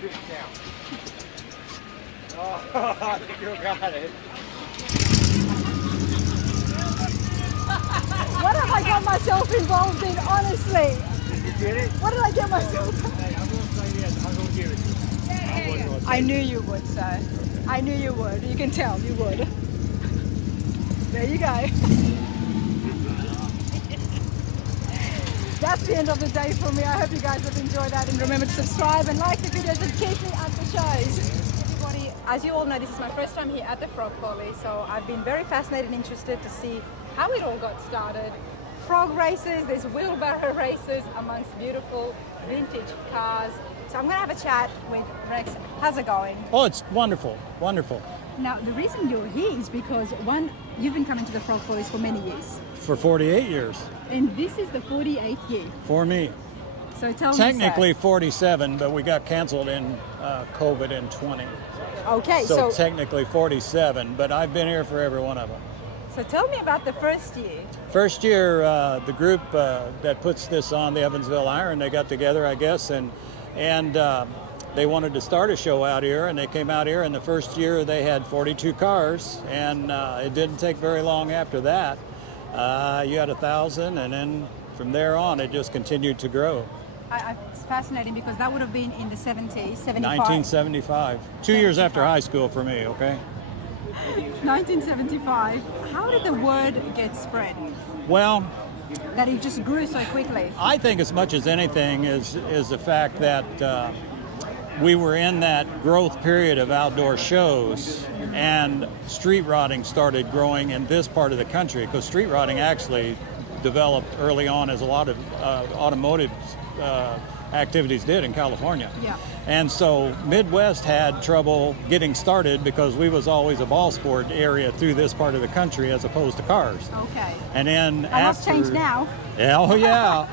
do it now. Oh, I think you got it. What have I got myself involved in, honestly? Did you get it? What did I get myself? Hey, I'm going to say this. I'm going to give it to you. I knew you would, sir. I knew you would. You can tell you would. There you go. That's the end of the day for me. I hope you guys have enjoyed that, and remember to subscribe and like the videos and keep me at the shows. Everybody, as you all know, this is my first time here at the Frog Follies, so I've been very fascinated and interested to see how it all got started. Frog races, there's wheelbarrow races amongst beautiful vintage cars. So I'm going to have a chat with Rex. How's it going? Oh, it's wonderful, wonderful. Now, the reason you're here is because, one, you've been coming to the Frog Follies for many years. For 48 years. And this is the 48th year. For me. So tell me, Technically 47, but we got canceled in COVID in 20. Okay, so technically 47, but I've been here for every one of them. So tell me about the first year. First year, the group that puts this on, the Evansville Iron, they got together, I guess, and they wanted to start a show out here, and they came out here, and the first year they had 42 cars, and it didn't take very long after that. You had 1,000, and then from there on, it just continued to grow. It's fascinating because that would have been in the 70s, 75. 1975. 2 years after high school for me, okay? 1975. How did the word get spread? Well, that it just grew so quickly. I think as much as anything is the fact that we were in that growth period of outdoor shows, and street rotting started growing in this part of the country, because street rotting actually developed early on, as a lot of automotive activities did in California. Yeah. And so Midwest had trouble getting started because we was always a ball sport area through this part of the country as opposed to cars. Okay. And then that's changed now. Yeah, oh yeah.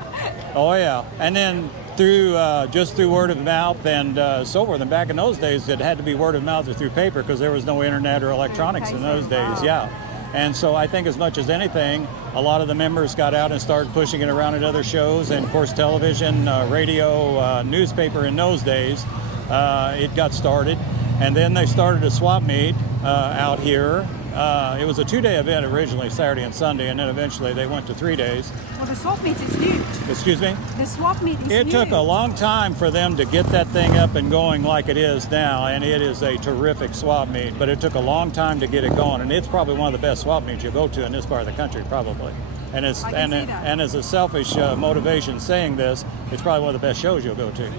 Oh yeah. And then through just through word of mouth and so forth. And back in those days, it had to be word of mouth or through paper because there was no internet or electronics in those days. Yeah. And so I think as much as anything, a lot of the members got out and started pushing it around at other shows, and of course television, radio, newspaper in those days, it got started. And then they started a swap meet out here. It was a 2-day event originally, Saturday and Sunday, and then eventually they went to 3 days. Well, the swap meet is huge. Excuse me? The swap meet is huge. It took a long time for them to get that thing up and going like it is now, and it is a terrific swap meet, but it took a long time to get it going, and it's probably one of the best swap meets you'll go to in this part of the country, probably. And it's and as a selfish motivation saying this, it's probably one of the best shows you'll go to.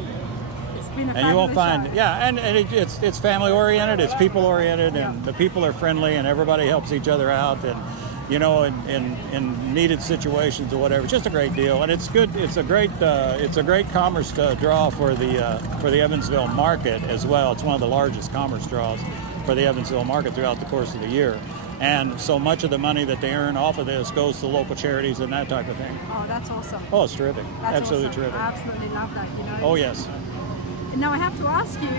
And you won't find, and it's family oriented, it's people oriented, and the people are friendly, and everybody helps each other out, and you know, in needed situations or whatever. It's just a great deal, and it's good. It's a great commerce draw for the Evansville market as well. It's one of the largest commerce draws for the Evansville market throughout the course of the year. And so much of the money that they earn off of this goes to local charities and that type of thing. Oh, that's awesome. Oh, it's terrific. That's absolutely awesome. terrific. I absolutely love that, you know. Oh, yes. Now I have to ask you,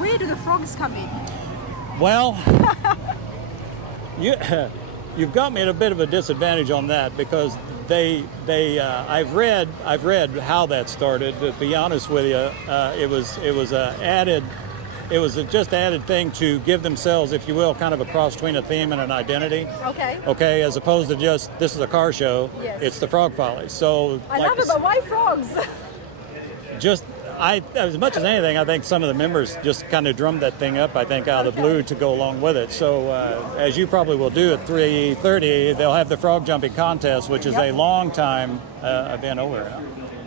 where do the frogs come in? Well, you've got me at a bit of a disadvantage on that, because I've read how that started. To be honest with you, it was a just added thing to give themselves, if you will, kind of a cross between a theme and an identity. Okay. Okay, as opposed to just, this is a car show. Yes. It's the Frog Follies. So I love it, but why frogs? As much as anything, I think some of the members just kind of drummed that thing up, I think, out of the blue to go along with it. So as you probably will do at 3:30, they'll have the frog jumping contest, which is a long time event over.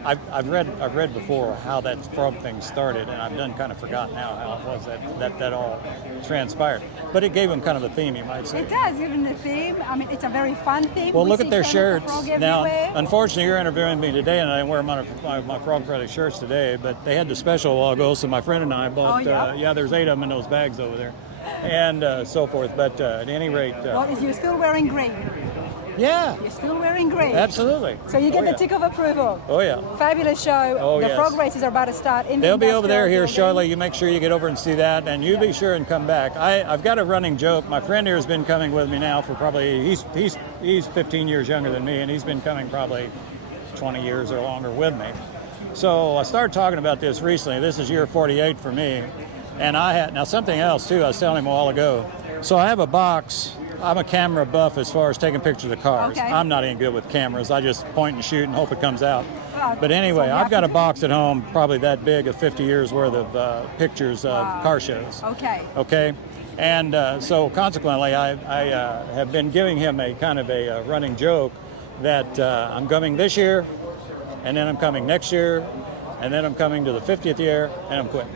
I've read before how that frog thing started, and I've done kind of forgotten now how it was that all transpired. But it gave them kind of a theme, you might say. It does, even the theme. I mean, it's a very fun theme. Well, look at their shirts. Now, everywhere. unfortunately, you're interviewing me today, and I didn't wear my Frog Friday shirts today, but they had the special logo, so my friend and I bought, there's 8 of them in those bags over there, and so forth. But at any rate... you're still wearing green. Yeah. You're still wearing green. Absolutely. So you get the tick of approval. Oh, yeah. Fabulous show. The frog races are about to start in They'll be over there here shortly. You make sure you get over and see that, and you be sure and come back. I've got a running joke. My friend here has been coming with me now for probably, he's 15 years younger than me, and he's been coming probably 20 years or longer with me. So I started talking about this recently. This is year 48 for me. And I had, now something else too, I was telling him a while ago. So I have a box. I'm a camera buff as far as taking pictures of cars. Okay. I'm not any good with cameras. I just point and shoot and hope it comes out. Wow. But anyway, So you I've have got to a do- box at home, probably that big, of 50 years worth of pictures of car shows. Okay. Okay. And so consequently, I have been giving him a kind of a running joke that I'm coming this year, and then I'm coming next year, and then I'm coming to the 50th year, and I'm quitting.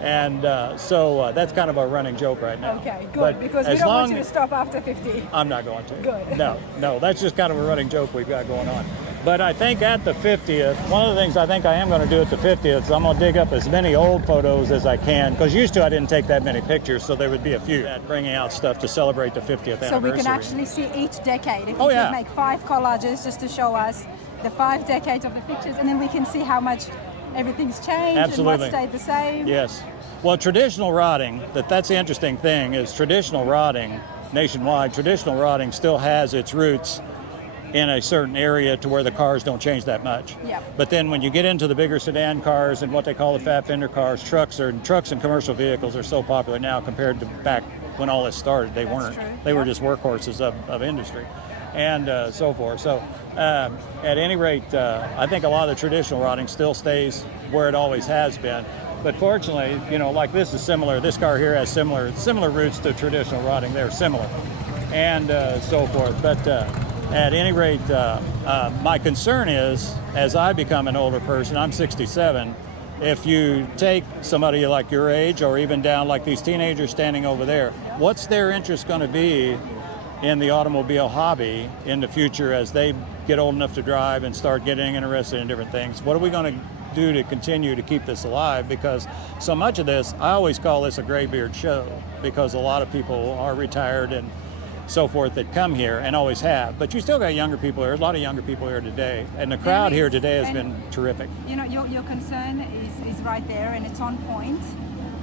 And so that's kind of our running joke right now. Okay, good, But because we as don't long want you to stop after 50. I'm not going to. Good. No, that's just kind of a running joke we've got going on. But I think at the 50th, one of the things I think I am going to do at the 50th is I'm going to dig up as many old photos as I can, because used to I didn't take that many pictures, so there would be a few. Bringing out stuff to celebrate the 50th So we anniversary. can actually see each decade. If Oh, you yeah. could make 5 collages just to show us the 5 decades of the pictures, and then we can see how much everything's changed Absolutely. and what stayed the same. Yes. Well, traditional rotting, that's the interesting thing, is traditional rotting nationwide, traditional rotting still has its roots in a certain area to where the cars don't change that much. Yeah. But then when you get into the bigger sedan cars and what they call the fat fender cars, trucks and commercial vehicles are so popular now compared to back when all this started. They weren't. true. They were Yeah. just workhorses of industry and so forth. So at any rate, I think a lot of the traditional rotting still stays where it always has been. But fortunately, like this is similar. This car here has similar roots to traditional rotting. They're similar, and so forth. But at any rate, my concern is, as I become an older person, I'm 67. If you take somebody like your age, or even down like these teenagers standing over there, what's their interest going to be in the automobile hobby in the future as they get old enough to drive and start getting interested in different things? What are we going to do to continue to keep this alive? Because so much of this, I always call this a graybeard show, because a lot of people are retired and so forth that come here and always have. But you still got younger people here, a lot of younger people here today, and the crowd here today has been terrific. Your concern is right there, and it's on point.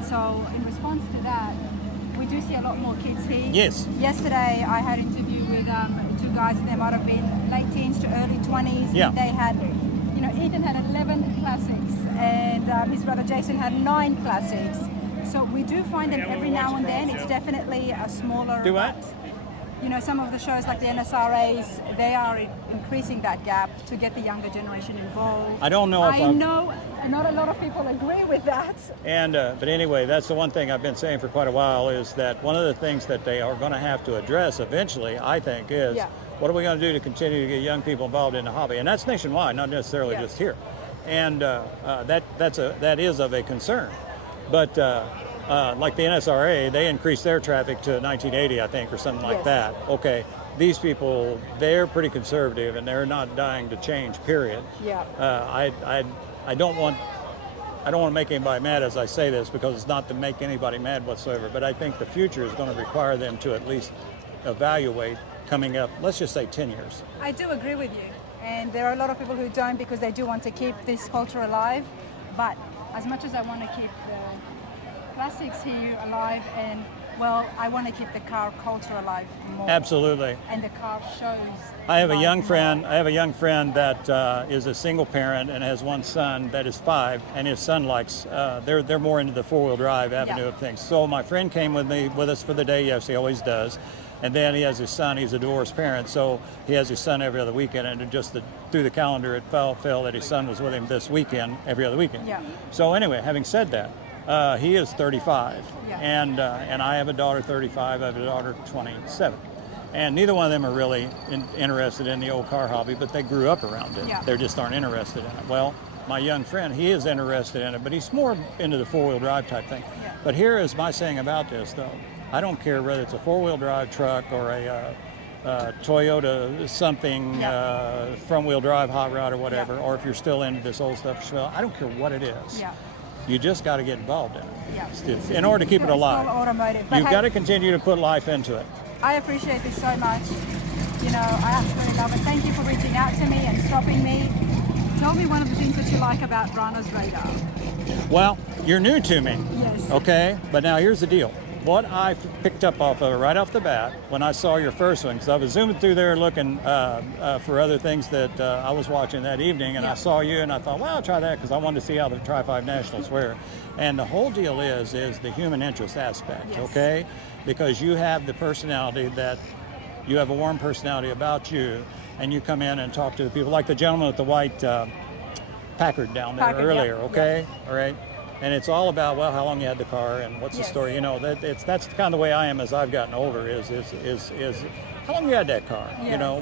So in response to that, we do see a lot more kids here. Yes. Yesterday I had an interview with 2 guys, they might have been late teens to early 20s. Yeah. They had, Ethan had 11 classics, and his brother Jason had 9 classics. So we do find them every now and then. It's definitely a smaller. Do what? Some of the shows like the NSRAs, they are increasing that gap to get the younger generation involved. I don't know if I know not a lot of people agree with that. And but anyway, that's the one thing I've been saying for quite a while, is that one of the things that they are going to have to address eventually, I think, is what are we going to do to continue to get young people involved in the hobby? And that's nationwide, not necessarily just here. And that is of a concern. But like the NSRA, they increased their traffic to 1980, I think, or something like that. Okay, these people, they're pretty conservative and they're not dying to change, period. Yeah. I don't want to make anybody mad as I say this, because it's not to make anybody mad whatsoever, but I think the future is going to require them to at least evaluate coming up, let's just say 10 years. I do agree with you. And there are a lot of people who don't, because they do want to keep this culture alive. But as much as I want to keep the classics here alive, and I want to keep the car culture alive more. Absolutely. And the car shows. I have a young alive friend. more. I have a young friend that is a single parent and has one son that is 5, and his son likes. They're more into the 4-wheel drive avenue of things. So my friend came with us for the day. Yes, he always does. And then he has his son. He's a divorced parent, so he has his son every other weekend. And just through the calendar, it fell that his son was with him this weekend, every other weekend. Yeah. So anyway, having said that, he is 35, Yeah. and I have a daughter 35. I have a daughter 27. And neither one of them are really interested in the old car hobby, but they grew up around it. Yeah. They just aren't interested in it. Well, my young friend, he is interested in it, but he's more into the 4-wheel drive type thing. Yeah. But here is my saying about this, though. I don't care whether it's a 4-wheel drive truck or a Toyota something, front-wheel drive hot rod or whatever, or if you're still into this old stuff. I don't care what it is. Yeah. You just got to get involved in it. Yeah. In order to keep it It's alive. still automotive. But You've got to continue to put life into it. I appreciate this so much. I absolutely love it. Thank you for reaching out to me and stopping me. Tell me one of the things that you like about Rana's radar. Well, you're new to me. Yes. Okay, but now here's the deal. what I picked up off of it right off the bat when I saw your first one, because I was zooming through there looking for other things that I was watching that evening, and I saw you, and I thought, well, I'll try that because I wanted to see how the Tri-5 Nationals were. And the whole deal is the human interest aspect, okay? Because you have the personality that, you have a warm personality about you, and you come in and talk to the people, like the gentleman with the white Packard down there earlier, okay? All right. And it's all about, well, how long you had the car and what's the story. You know, that's kind of the way I am as I've gotten older. Is how long you had that car? Yes. You know,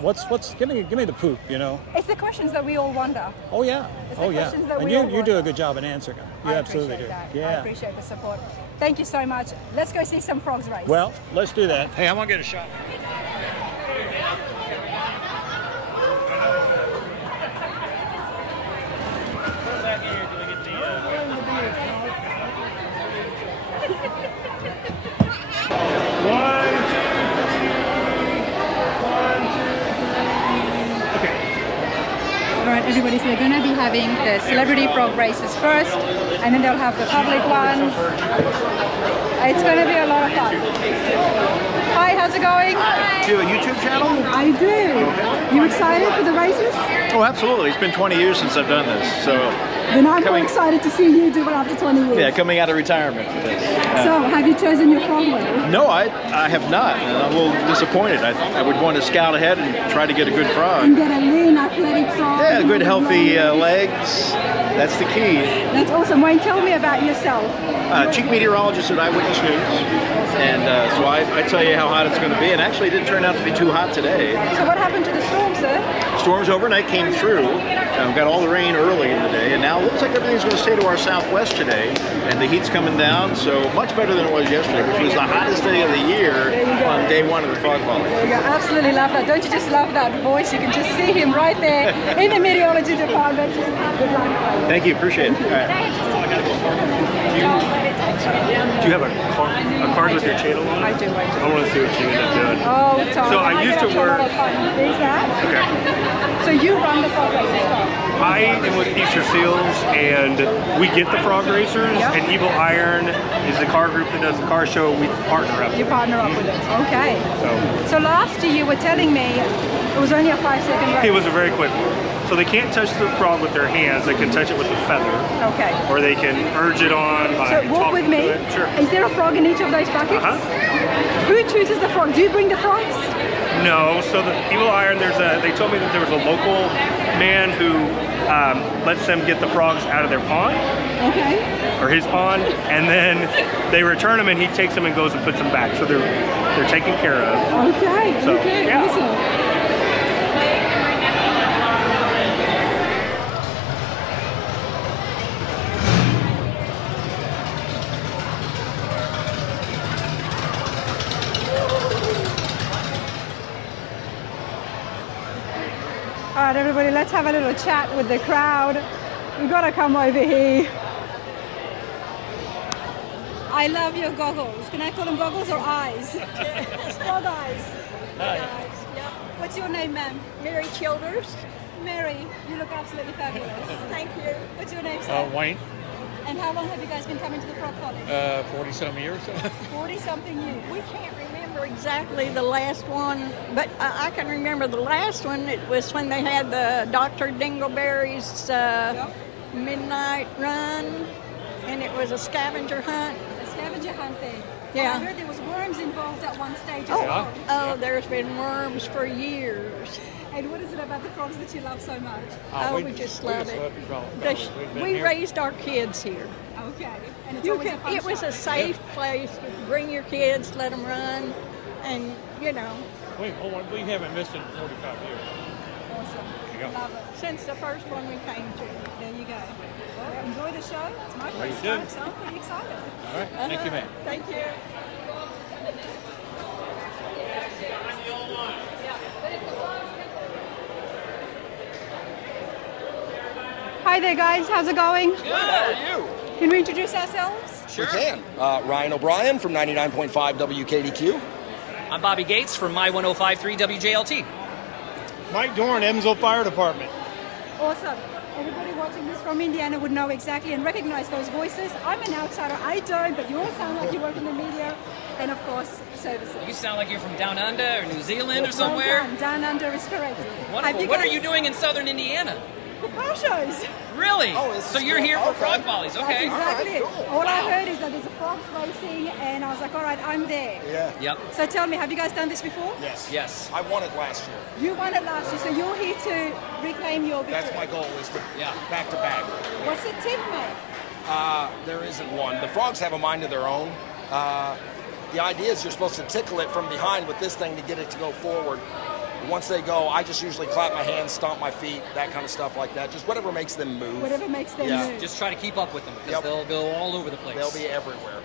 give me the poop. You know. It's the questions that we all wonder. Oh yeah. It's the questions that And we all you do a wonder. good job in answering them. You I absolutely do. appreciate that. Yeah. I appreciate the support. Thank you so much. Let's go see some frogs race. Well, let's do that. Hey, I'm gonna get a shot. All right, everybody, so they're going to be having the celebrity frog races first, and then they'll have the public ones. It's going to be a lot of fun. Hi, how's it going? Do you have a YouTube channel? I do. You excited for the races? Oh, absolutely. It's been 20 years since I've done this. So, Then I'm more excited to see you do it after 20 years. yeah, coming out of retirement for this. So, have you chosen your frog way? No, I have not. And I'm a little disappointed. I would want to scout ahead and try to get a good frog. And get a lean, athletic frog. Yeah, good, healthy legs. That's the key. That's awesome. Wayne, tell me about yourself. Chief meteorologist at Eyewitness News. And so I tell you how hot it's going to be. And actually, it didn't turn out to be too hot today. So what happened to the storm, sir? Storms overnight came through. Got all the rain early in the day. And now it looks like everything's going to stay to our southwest today. And the heat's coming down. So much better than it was yesterday, which was the hottest day of the year on day one of the Frog Follies. There you go. Absolutely love that. Don't you just love that voice? You can just see him right there in the meteorology department. Just good luck. Thank you. Appreciate it. All right. Do you have a card with your channel on it? I do. I want to see what you end up doing. Oh, Tom. So I used to work. Is that? Okay. So you run the frog races, Tom? I am with Easter Seals, and we get the frog racers, Yep. and Evil Iron is the car group that does the car show. We partner up. You partner up with us. Okay. So So last year you were telling me it was only a 5-second race. it was a very quick one. So they can't touch the frog with their hands. They can touch it with the feather, Okay. or they can urge it on by So walk with talking me. to it. Sure. Is there a frog in each of those buckets? Who chooses the frog? Do you bring the frogs? No, so the Evil Iron, they told me that there was a local man who lets them get the frogs out of their pond, Okay. or his pond, and then they return them and he takes them and goes and puts them back. So they're taken care of. Okay. So, okay. yeah. Awesome. All right, everybody, let's have a little chat with the crowd. You gotta come over here. I love your goggles. Can I call them goggles or eyes? Frog eyes. Hi. Yeah. What's your name, ma'am? Mary Childers. Mary, you look absolutely fabulous. Thank you. What's your name, sir? Wayne, And how long have you guys been coming to the Frog Follies? 40-some years. 40-something years. We can't remember exactly the last one, but I can remember the last one. It was when they had the Dr. Dingleberry's midnight run, and it was a scavenger hunt. A scavenger hunt thing. Yeah. I heard there was worms involved at one stage as Oh, well. oh, there's been worms for years. And what is it about the frogs that you love so much? Oh, we just love it. We raised our kids here. Okay. And it's always a fun It was shot. a safe place. Bring your kids, let them run, and you know. We haven't missed it in 45 years. Awesome. you go. Love it. Since the first one we came to. There you go. Well, enjoy the show. It's my Well, you first did. time, so I'm pretty excited. All right. Thank you, man. Thank you. Hi there, guys. How's it going? Good, how are you? Can we introduce ourselves? Sure. We can. Ryan O'Brien from 99.5 WKDQ. I'm Bobby Gates from My 105.3 WJLT. Mike Dorn, Evansville Fire Department. Awesome. Everybody watching this from Indiana would know exactly and recognize those voices. I'm an outsider, I don't, but you all sound like you work in the media and, of course, services. You sound like you're from down under or New Zealand or somewhere. Well done. Down under is correct. Wonderful. What are you doing in southern Indiana? The car shows. Really? Oh, so you're here for Frog Follies, okay. That's exactly it. cool. All I heard is that there's a frogs racing, and I was like, all right, I'm there. Yeah. Yep. So tell me, have you guys done this before? Yes. Yes. I won it last year. You won it last year, so you're here to reclaim your victory. That's my goal, is to Yeah. back to back. What's the tip, mate? There isn't one. The frogs have a mind of their own. The idea is you're supposed to tickle it from behind with this thing to get it to go forward. Once they go, I just usually clap my hands, stomp my feet, that kind of stuff like that. Just whatever makes them move. Whatever makes them Yeah. move. Just try to keep up with them because Yep. they'll go all over the place. They'll be everywhere.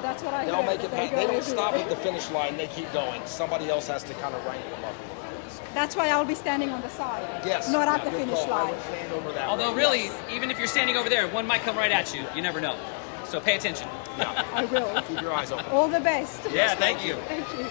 That's what I heard. They'll make it. that They go don't stop everywhere. at the finish line. They keep going. Somebody else has to kind of wrangle them up a little bit. So, That's why I'll be standing on the side. yes. Not at the Good finish call. I line. would stand over that Although way. really, Yes. even if you're standing over there, one might come right at you. You never know. So pay attention. I will. Keep your eyes open. All the best. Yeah, thank you. Thank you.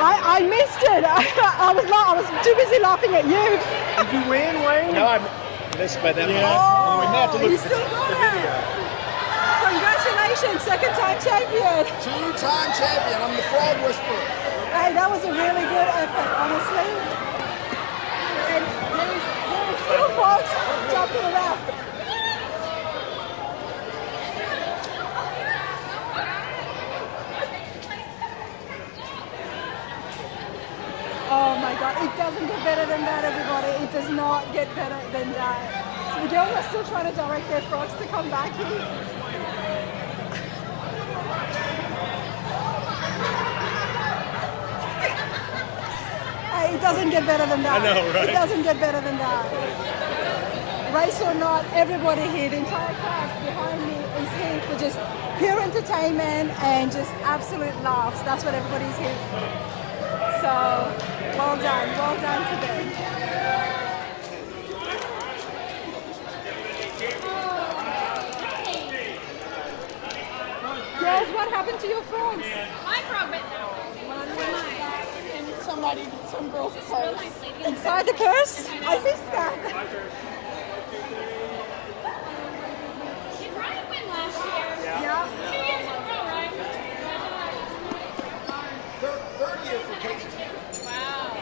I missed it. I was too busy laughing at you. Did you win, Wayne? No, I missed by that much. Oh, We may have to look you at still the got video. it. Congratulations, second-time champion. Two-time champion. I'm the Frog Whisperer. Hey, that was a really good effort, honestly. And there is still folks jumping around. Oh my God, it doesn't get better than that, everybody. It does not get better than that. So the girls are still trying to direct their frogs to come back here. Hey, it doesn't get better than that. I know, right? It doesn't get better than that. Race or not, everybody here, the entire crowd behind me is here for just pure entertainment and just absolute laughs. That's what everybody's here for. So, well done to them. Girls, what happened to your frogs? My frog went down. And some girls purse. Inside the purse? I missed that. Did Ryan win last year? Yeah. 2 years in a row, right? Third year for Katie. Wow.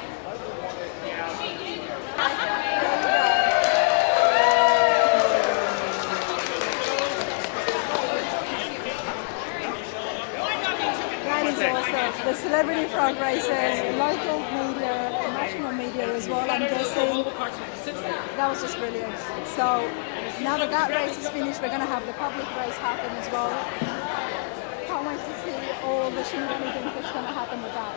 That is awesome. The celebrity frog races, local media, national media as well, I'm guessing. That was just brilliant. So now that that race is finished, we're going to have the public race happen as well. Can't much to see all the shenanigans that's going to happen with that.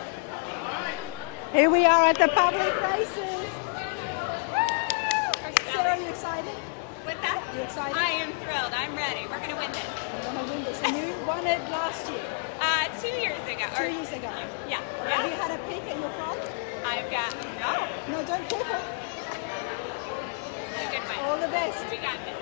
Here we are at the public races. Sarah, are you excited? What's that? You excited? I am thrilled. I'm ready. We're going to win this. You're going to win this. And you won it last year. 2 years ago. 2 years ago. Yeah. Have you had a peek at your frog? I've got No, don't careful. a good one. All the best. We got this.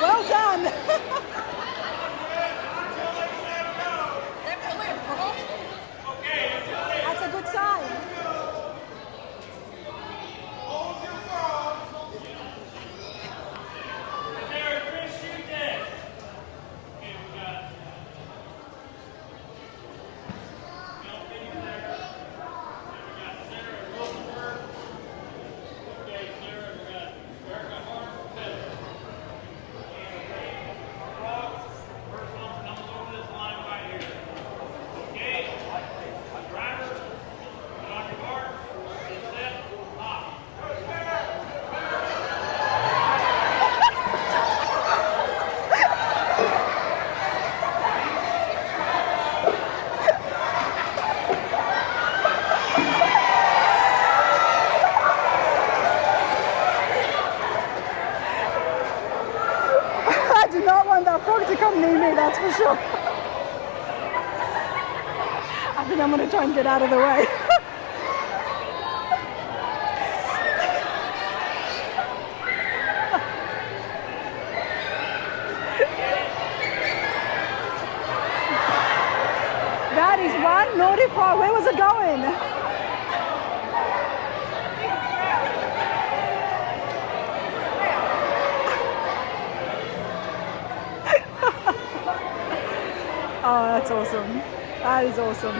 Well done. That's a good sign. I do not want that frog to come near me, that's for sure. I think I'm going to try and get out of the way. That is one naughty frog. Where was it going? Oh, that's awesome. That is awesome.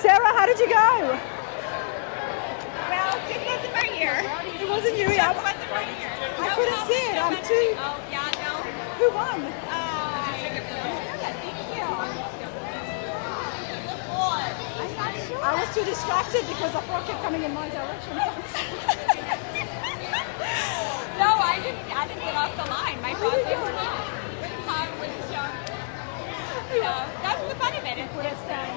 Sarah, how did you go? Well, it wasn't my year. It wasn't you. It wasn't my year. I couldn't see it. I'm too. Oh, yeah, no. Who won? I'm not sure. I was too distracted because the frog kept coming in my direction. No, I didn't get off the line. My frog went with the show. So that's the fun of it.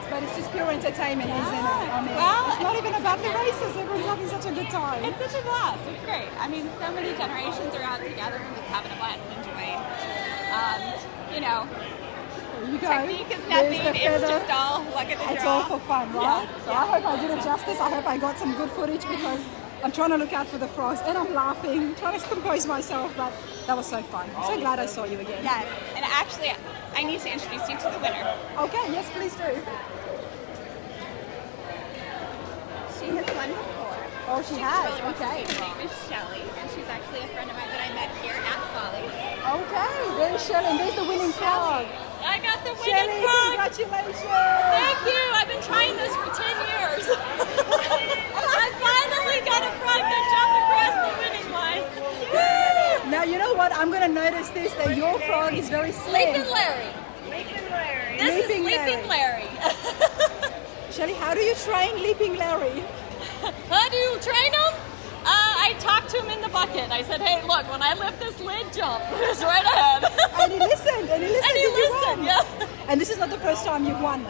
But it's just pure entertainment, isn't it? I mean, Well, it's not even about the races. Everyone's having such a good time. It's such a blast. It's great. I mean, so many generations are out together and just having a blast and enjoying. You know, There you go. technique is There's nothing. the It's feather. just all look at the It's draw. all for fun, right? So I hope I did it justice. I hope I got some good footage because I'm trying to look out for the frogs and I'm laughing, trying to compose myself, but that was so fun. I'm so glad I saw you again. Yes, and actually, I need to introduce you to the winner. Okay, yes, please do. She has won before. Oh, she has. Really wants to Okay. see. Her name is Shelly, and she's actually a friend of mine that I met here at Follies. Okay, there's Shelley, and there's the winning frog. I got the winning Shelley, frog. congratulations. Thank you. I've been trying this for 10 years. I finally got a frog that jumped across the winning line. Now, you know what? I'm going to notice this, that your frog is very slim. Leaping Larry. Leaping Larry. This Leaping is Leaping Larry. Shelley, how do you train Leaping Larry? How do you train him? I talked to him in the bucket. I said, hey, look, when I lift this lid, jump. It's right ahead. And he listened, and he listened. And he and you listened, won. yeah. And this is not the first time you've won.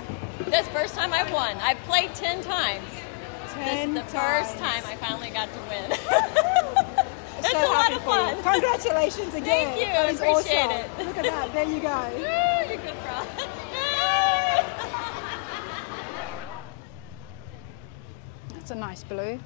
This first time I've won. I've played 10 times. This is the first time I finally got to win. It's So a lot happy of for you. fun. Congratulations again. Thank you. That is Appreciate awesome. it. Look at that. There you go. Woo, you're good, bro. That's a nice blue.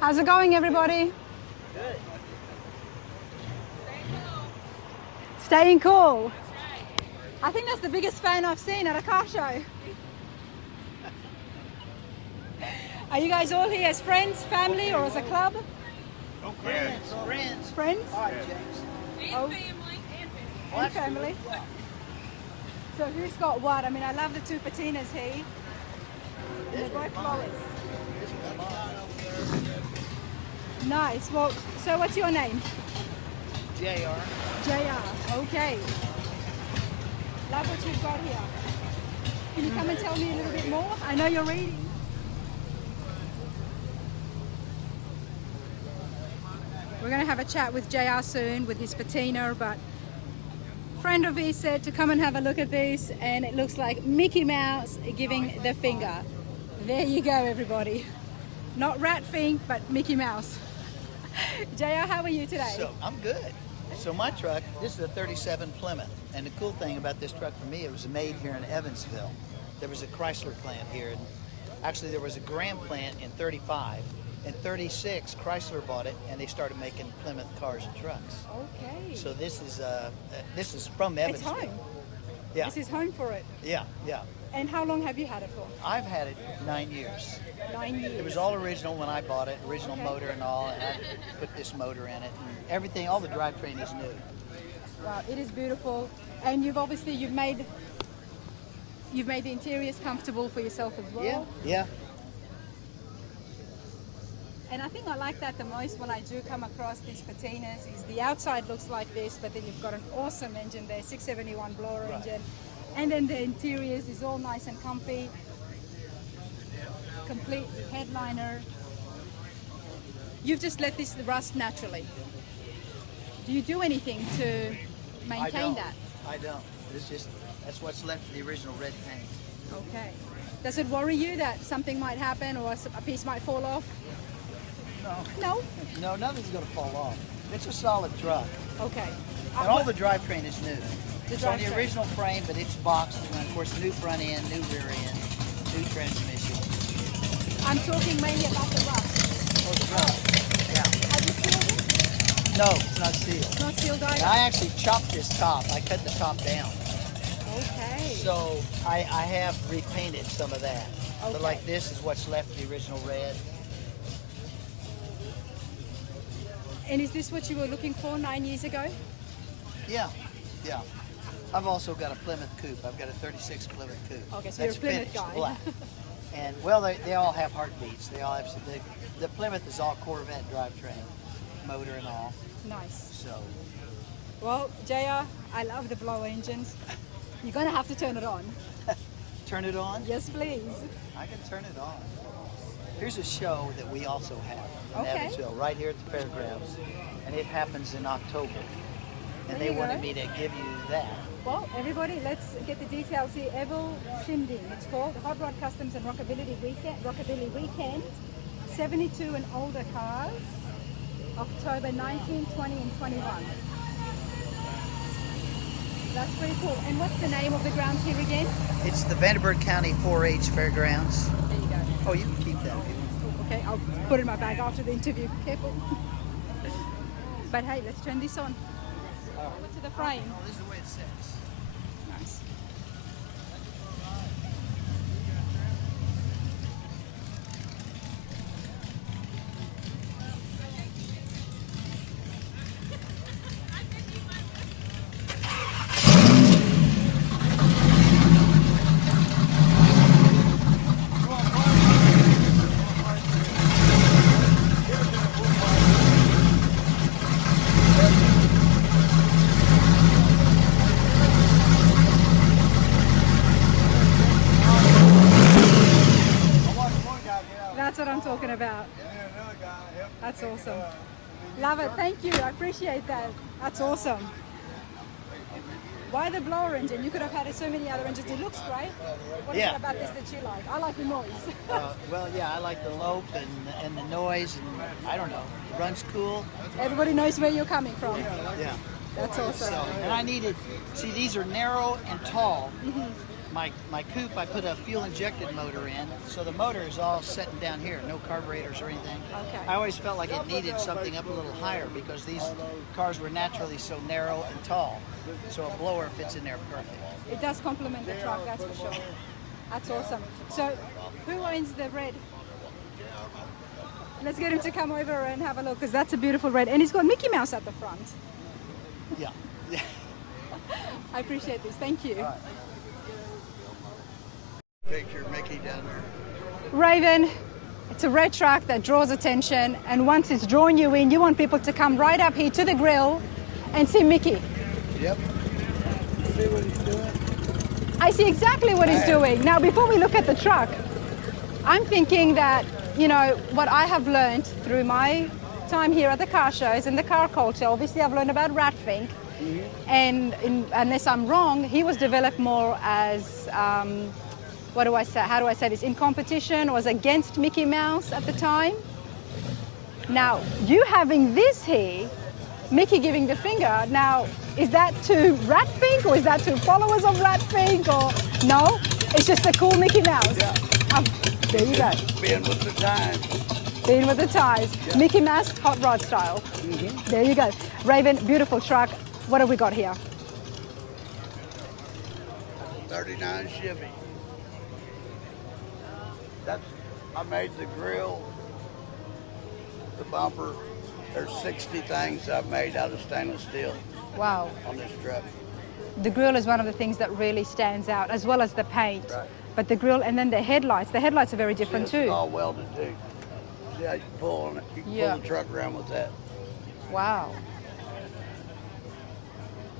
How's it going, everybody? Good. Staying cool. I think that's the biggest fan I've seen at a car show. Are you guys all here as friends, family, or as a club? Friends. Friends. Friends? All right, James. Oh, Family. and family. So who's got what? I mean, I love the two patinas here. And they're both blowers. Nice. Well, so what's your name? JR. JR. Okay. Love what you've got here. Can you come and tell me a little bit more? I know you're reading. We're going to have a chat with JR soon with his patina, but a friend of his said to come and have a look at this, and it looks like Mickey Mouse giving the finger. There you go, everybody. Not rat fink, but Mickey Mouse. JR, how are you today? So I'm good. So my truck, this is a 37 Plymouth, and the cool thing about this truck for me, it was made here in Evansville. There was a Chrysler plant here, and actually there was a Graham plant in 35. In 36, Chrysler bought it, and they started making Plymouth cars and trucks. Okay. So this is from Evansville. It's home. Yeah. This is home for it. Yeah, yeah. And how long have you had it for? I've had it 9 years. 9 years. It was all original when I bought it, original Okay. motor and all, and I put this motor in it, and everything, all the drivetrain is new. Wow, it is beautiful, and you've made the interiors comfortable for yourself as well. Yeah, yeah. And I think I like that the most when I do come across these patinas is the outside looks like this, but then you've got an awesome engine there, 671 blower engine, and then the interiors is all nice and comfy, complete headliner. You've just let this rust naturally. Do you do anything to maintain that? I don't. It's just, that's what's left of the original red paint. Okay. Does it worry you that something might happen or a piece might fall off? No. No? No, nothing's going to fall off. It's a solid truck. Okay. And all the drivetrain is new. It's on the drivetrain. original frame, but it's boxed, and of course, new front end, new rear end, new transmission. I'm talking mainly about the rust. Oh, the rust. Yeah. Have you sealed it? No, it's not sealed. It's not sealed either? And I actually chopped this top. I cut the top down. Okay. So I have repainted some of that. Okay. But like this is what's left of the original red. And is this what you were looking for 9 years ago? Yeah, yeah. I've also got a Plymouth coupe. I've got a 36 Plymouth coupe. Okay, so That's you're a Plymouth finished guy. black. And well, they all have heartbeats. They all have. The Plymouth is all Corvette drivetrain, motor and all. Nice. So Well, JR, I love the blower engines. You're going to have to turn it on. turn it on. Yes, please. I can turn it on. Here's a show that we also have in Okay. Evansville, right here at the fairgrounds, and it happens in October. And There they you wanted go. me to give you that. Well, everybody, let's get the details here. Evel Shindig, it's called Hot Rod Customs and Rockabilly Weekend. 72 and older cars, October 19, 20, and 21. That's pretty cool. And what's the name of the grounds here again? It's the Vanderbilt County 4-H Fairgrounds. There you go. Oh, you can keep that if you want. Okay, I'll put it in my bag after the interview. Careful. But hey, let's turn this on. Over to the frame. Oh, this is the way it sits. Nice. That's what I'm talking about. That's awesome. Love it. Thank you. I appreciate that. That's awesome. Why the blower engine? You could have had so many other engines. It looks great. What is Yeah. it about this that you like? I like the noise. Well, yeah, I like the lope and the noise, and I don't know, it runs cool. Everybody knows where you're coming from. Yeah. That's awesome. So, and I needed, see, these are narrow and tall. My coupe, I put a fuel injected motor in, so the motor is all sitting down here, no carburetors or anything. Okay. I always felt like it needed something up a little higher because these cars were naturally so narrow and tall. So a blower fits in there perfect. It does complement the truck, that's for sure. That's awesome. So, who owns the red? Let's get him to come over and have a look, because that's a beautiful red. And he's got Mickey Mouse at the front. Yeah. Yeah. I appreciate this. Thank you. Picture Mickey down there. Raven, it's a red truck that draws attention, and once it's drawn you in, you want people to come right up here to the grill and see Mickey. Yep. See what he's doing? I see exactly what he's doing. Now, before we look at the truck, I'm thinking that, you know, what I have learned through my time here at the car shows and the car culture, obviously I've learned about Ratfink, and unless I'm wrong, he was developed more as, what do I say? How do I say this? In competition, was against Mickey Mouse at the time. Now, you having this here, Mickey giving the finger. Now, is that to Ratfink, or is that to followers of Ratfink, or no? It's just a cool Mickey Mouse. Yeah. There you go. Being with the times. Being with the ties. Yeah. Mickey Mouse, hot rod style. There you go. Raven, beautiful truck. What have we got here? 39 Chevy. I made the grill, the bumper. There's 60 things I've made out of stainless steel. Wow. On this truck. The grill is one of the things that really stands out, as well as the paint. Right. But the grill, and then the headlights. The headlights are very different See, it's too. all welded too. See how you can pull on it? You can pull the truck around with that. Wow.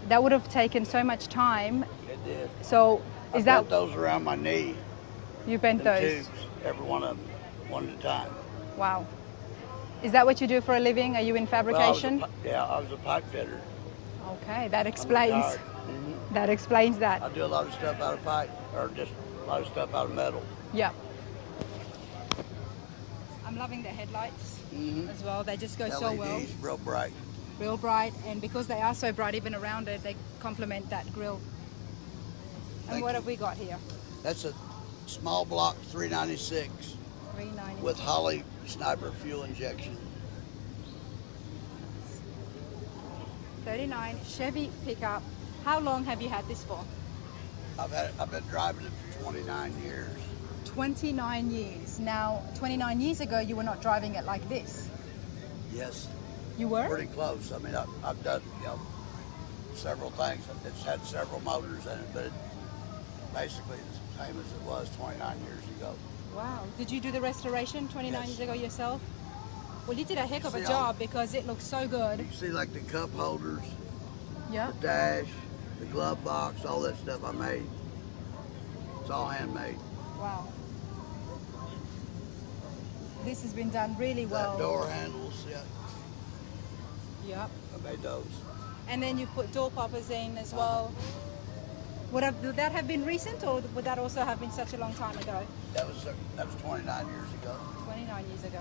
That would have taken so much time. It did. So I is that bent those around my knee? You bent those? Tubes, every one of them, one at a time. Wow. Is that what you do for a living? Are you in fabrication? Well, I was a pipe fitter. Okay, that explains. That explains that. I do a lot of stuff out of pipe, or just a lot of stuff out of metal. Yeah. I'm loving the headlights as well. They just go LEDs, so well. real bright. Real bright, and because they are so bright, even around it, they complement that grill. And what have we got here? That's a small block 396 390 with Holly Sniper fuel injection. 39 Chevy pickup. How long have you had this for? I've been driving it for 29 years. 29 years. Now, 29 years ago, you were not driving it like this. Yes. You were? Pretty close. I mean, I've done, several things. It's had several motors in it, but basically it's the same as it was 29 years ago. Wow. Did you do the restoration 29 years ago yourself? Well, you did a heck of a See, job because it looks so good. You see like the cup holders, Yeah. the dash, the glove box, all that stuff I made. It's all handmade. Wow. This has been done really well. That door handles, yeah, Yep. I made those. And then you've put door poppers in as well. Would that have been recent, or would that also have been such a long time ago? That was 29 years ago. 29 years ago.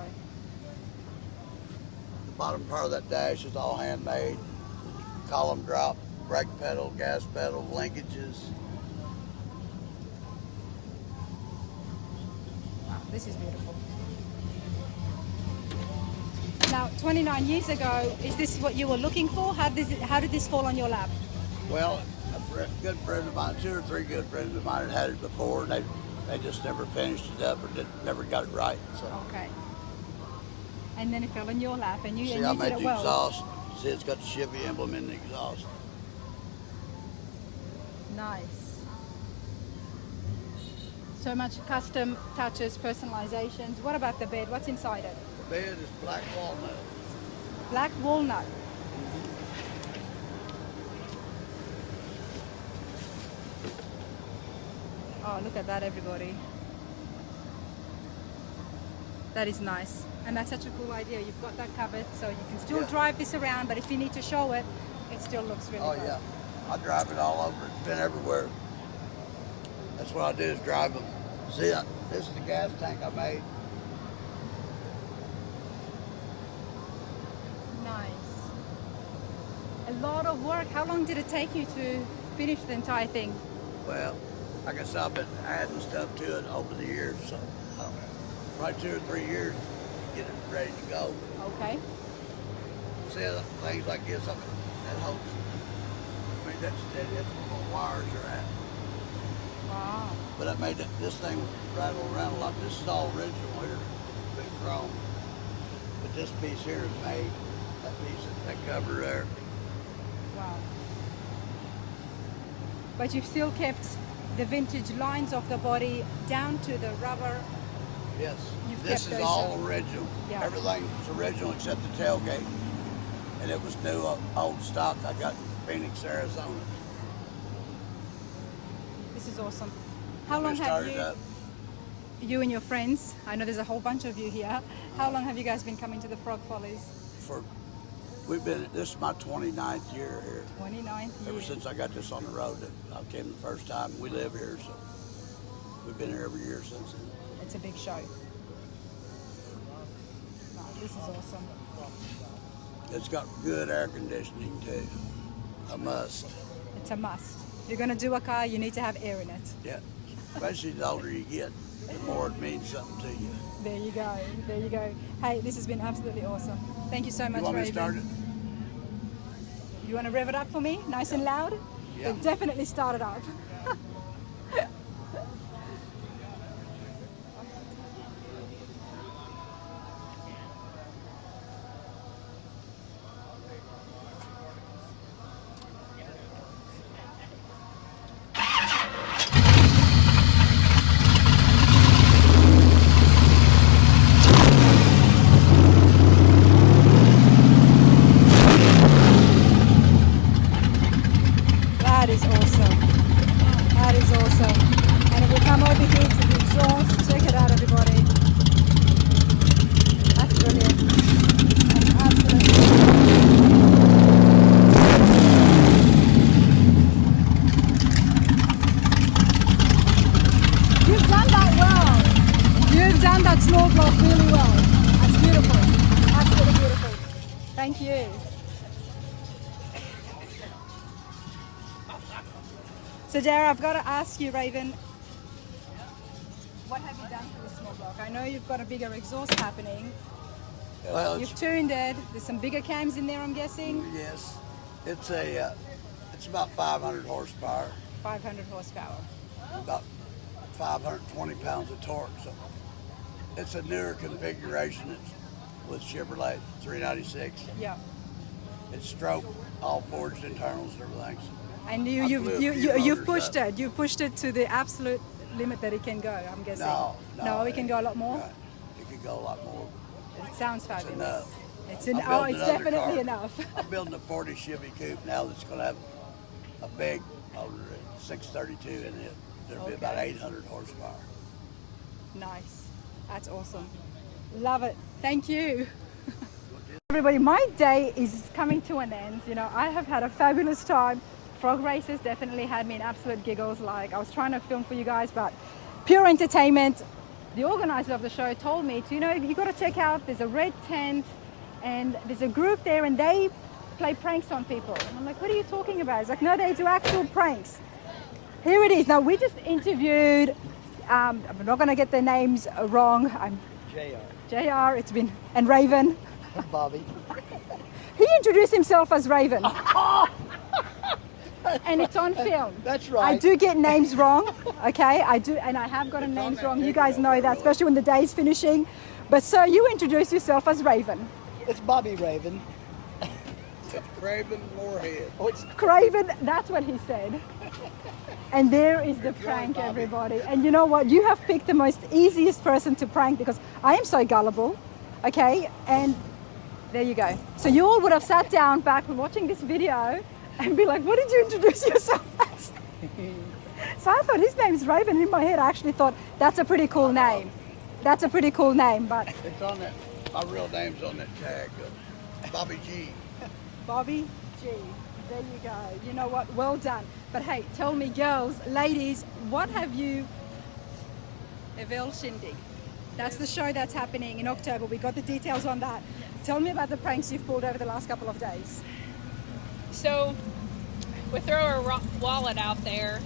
The bottom part of that dash is all handmade. Column drop, brake pedal, gas pedal, linkages. Wow, this is beautiful. Now, 29 years ago, is this what you were looking for? How did this fall on your lap? Well, good friend of mine, 2 or 3 good friends of mine had it before, and they just never finished it up or never got it right. So. Okay. And then it fell in your lap, and you See, and I you made did it the well. exhaust. See, it's got the Chevy emblem in the exhaust. Nice. So much custom touches, personalizations. What about the bed? What's inside it? The bed is black walnut. Black walnut. Oh, look at that, everybody. That is nice. And that's such a cool idea. You've got that covered, so you can still drive this around, but if you need to show it, it still looks really good. Oh, yeah. I drive it all over. It's been everywhere. That's what I do, is drive them. See, this is the gas tank I made. Nice. A lot of work. How long did it take you to finish the entire thing? Well, like I said, I've been adding stuff to it over the years, so probably 2 or 3 years to get it ready to go. Okay. See, things like this, that holds. I mean, that's where the wires are at. Wow. But I made this thing rattle around a lot. This is all original here, big chrome. but this piece here is made. That piece, that cover there. Wow. But you've still kept the vintage lines of the body down to the rubber. Yes. You've This kept is those, all original. yeah. Everything's original except the tailgate. And it was new old stock I got in Phoenix, Arizona. This is awesome. How We long have started you, up you and your friends, I know there's a whole bunch of you here, how long have you guys been coming to the Frog Follies? this is my 29th year here. 29th year. Ever since I got this on the road, I came the first time. We live here, so we've been here every year since then. It's a big show. No, this is awesome. It's got good air conditioning too. A must. It's a must. If you're going to do a car, you need to have air in it. Yeah. Especially the older you get, the more it means something to you. There you go. There you go. Hey, this has been absolutely awesome. Thank you so much, You want me to Raven. start it? You want to rev it up for me? Nice and loud? Yeah. It definitely started up. That is awesome. That is awesome. And if we come over here to the exhaust, check it out, everybody. That's brilliant. That's absolutely You've done that well. You've done that small block really well. That's beautiful. Absolutely beautiful. Thank you. So Dara, I've got to ask you, Raven, what have you done for this small block? I know you've got a bigger exhaust happening. Well, You've tuned it. There's some bigger cams in there, I'm guessing. yes. It's about 500 horsepower, 500 horsepower. about 520 pounds of torque. So it's a newer configuration. It's with Chevrolet 396. Yeah. It's stroke, all forged internals and everything. So And I blew a few you've motors pushed up. it. You've pushed it to the absolute limit that it can go, I'm guessing. No, it can go a lot more. Right. It can go a lot more. It sounds fabulous. enough. It's I'm oh, building it's another definitely car. enough. I'm building a 40 Chevy Coupe now that's going to have a big 632 in it. There'll be about 800 horsepower. Nice. That's awesome. Love it. Thank you. Everybody, my day is coming to an end. You know, I have had a fabulous time. Frog races definitely had me in absolute giggles. Like, I was trying to film for you guys, but pure entertainment. The organizer of the show told me to, you know, you got to check out, there's a red tent and there's a group there and they play pranks on people. And I'm like, what are you talking about? It's like, no, they do actual pranks. Here it is. Now, we just interviewed, I'm not going to get their names wrong. I'm JR, it's been, and Raven. Bobby. He introduced himself as Raven. And it's on film. That's right. I do get names wrong, okay? I do, and I have gotten names wrong. You guys know that, especially when the day's finishing. But sir, you introduce yourself as Raven. It's Bobby Raven. It's Craven Moorhead. Oh, it's Craven, that's what he said. And there is the prank, everybody. And you know what? You have picked the most easiest person to prank because I am so gullible, okay? And there you go. So you all would have sat down back watching this video and be like, what did you introduce yourself as? So I thought his name's Raven. In my head, I actually thought, that's a pretty cool name. That's a pretty cool name, but... It's on that. My real name's on that tag. Bobby G. Bobby G. There you go. You know what? Well done. But hey, tell me, girls, ladies, what have you... Evansville Shindig. That's the show that's happening in October. We got the details on that. Tell me about the pranks you've pulled over the last couple of days. So we throw our wallet out there.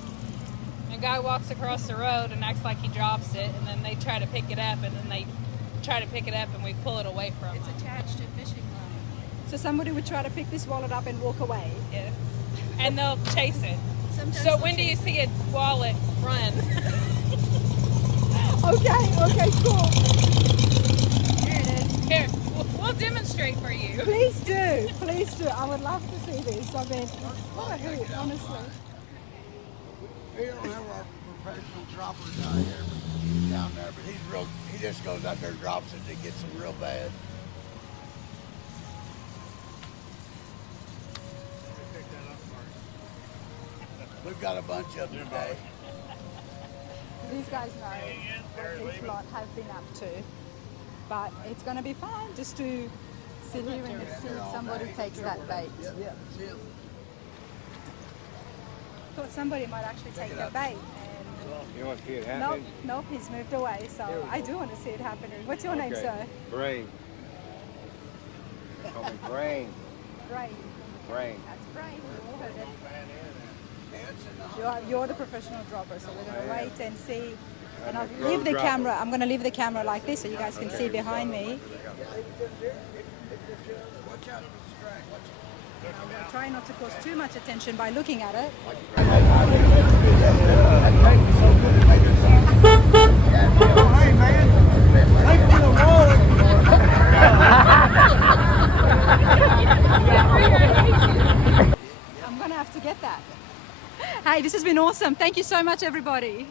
A guy walks across the road and acts like he drops it, and then they try to pick it up, and then they try to pick it up, and we pull it away from them. It's attached to a fishing line. So somebody would try to pick this wallet up and walk away. Yeah. And they'll chase it. Sometimes So when do you see a wallet run? Okay, cool. Here it is. Here, we'll demonstrate for you. Please do. Please do. I would love to see this. I mean, what a hoot, honestly. We don't have our professional droppers out here, but he's down there, but he's real, he just goes out there and drops it and it gets them real bad. We've got a bunch of them today. These guys know what this lot have been up to. But it's going to be fun just to sit here and see if somebody takes that bait. Yeah, see him. Thought somebody might actually take the bait. You want to see it And happen? nope, he's moved away. So I do want to see it happening. What's your name, sir? Brain. Call me Brain. Brain. Brain. That's Brain. You all heard it. You're the professional dropper, so we're going to wait and see. And I'll leave the camera. I'm going to leave the camera like this so you guys can see behind me. I'm going to try not to cause too much attention by looking at it. I'm going to have to get that. Hey, this has been awesome. Thank you so much, everybody.